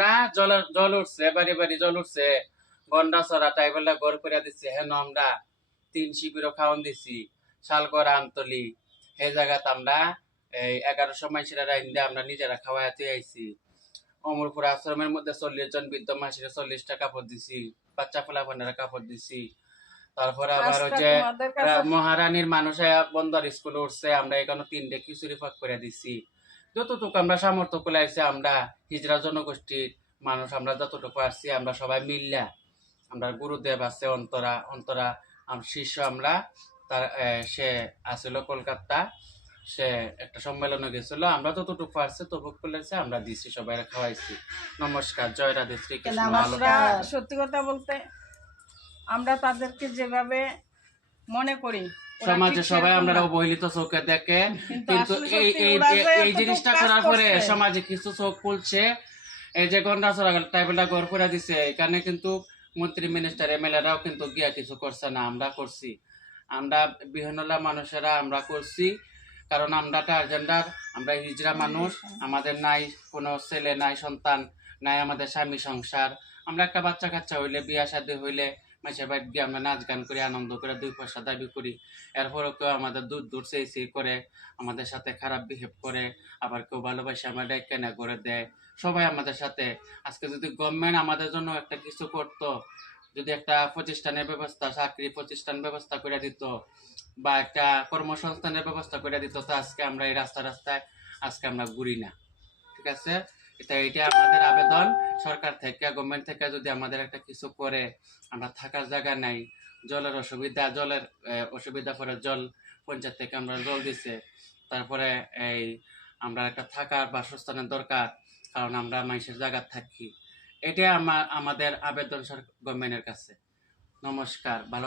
আমরা জল জল উঠছে বাড়ি বাড়ি জল উঠছে। গন্ডা চড়া তাই বলে গড় করে দিচ্ছে হেন আমরা তিন শিবির খাওয়ান দিছি শালগড় আমতলি। সেই জায়গাত আমরা এই এগারোশো মাইসিরা রাইন্দে আমরা নিজেরা খাওয়াইতে আইছি। অমরপুর আশ্রমের মধ্যে চল্লিশ জন বৃদ্ধ মাসিরা চল্লিশটা কাপড় দিছি বাচ্চা ফোলা বোনেরা কাপড় দিছি। তারপরে আবার ওই যে মহারানীর মানুষ বন্দর স্কুল উঠছে আমরা এখানে তিনটে খিচুড়ি ফাঁক করে দিছি। যতটুকু আমরা সামর্থ্য কুলাইছি আমরা হিজরা জনগোষ্ঠীর মানুষ আমরা যতটুকু পারছি আমরা সবাই মিললা আমরা গুরুদেব আছে অন্তরা অন্তরা শিষ্য আমরা তার সে আসিল কলকাতা সে একটা সম্মেলনে গেছিল আমরা যতটুকু পারছি তবুক কুলাইছি আমরা দিছি সবাই খাওয়াইছি নমস্কার জয় রাধে শ্রীকৃষ্ণ আমরা থাকবেন। সত্যি কথা বলতে আমরা তাদেরকে যেভাবে মনে করি। সমাজে সবাই আমরা অবহেলিত চোখে দেখে। কিন্তু এই এই জিনিসটা করার পরে সমাজে কিছু চোখ খুলছে। এই যে গন্ডাছড়া টাইপেলা গড় করে দিছে। এখানে কিন্তু মন্ত্রী মিনিস্টার এমএলএরাও কিন্তু গিয়া কিছু করছে না। আমরা করছি। আমরা বিহনলা মানুষেরা আমরা করছি। কারণ আমরা ট্রান্সজেন্ডার আমরা হিজড়া মানুষ। আমাদের নাই কোনো ছেলে নাই সন্তান নাই আমাদের স্বামী সংসার। আমরা একটা বাচ্চা কাচ্চা হইলে বিয়া শাদী হইলে মাসের বাড়ি গিয়ে আমরা নাচ গান করি, আনন্দ করে দুই পয়সা দাবি করি। এরপরও কেউ আমাদের দূর দূর সেই সেই করে, আমাদের সাথে খারাপ বিহেভ করে, আবার কেউ ভালোবাসে আমাদের কেনা করে দেয়। সবাই আমাদের সাথে। আজকে যদি গভর্নমেন্ট আমাদের জন্য একটা কিছু করতো, যদি একটা প্রতিষ্ঠানের ব্যবস্থা, চাকরি প্রতিষ্ঠান ব্যবস্থা করে দিত, বা একটা কর্মসংস্থানের ব্যবস্থা করে দিত, তো আজকে আমরা এই রাস্তা, রাস্তায় আজকে আমরা ঘুরি না। ঠিক আছে? এটা এটা আমাদের আবেদন। সরকার থেকে গভর্নমেন্ট থেকে যদি আমাদের একটা কিছু করে, আমরা থাকার জায়গা নাই। জলের অসুবিধা জলের অসুবিধা জল পঞ্চায়েত থেকে আমরা জল দিছে। তারপরে এই আমরা একটা থাকার বাসস্থানের দরকার, কারণ আমরা মানুষের জায়গা থাকি। এটা আমার আমাদের আবেদন গভর্নমেন্টের কাছে। নমস্কার, ভালো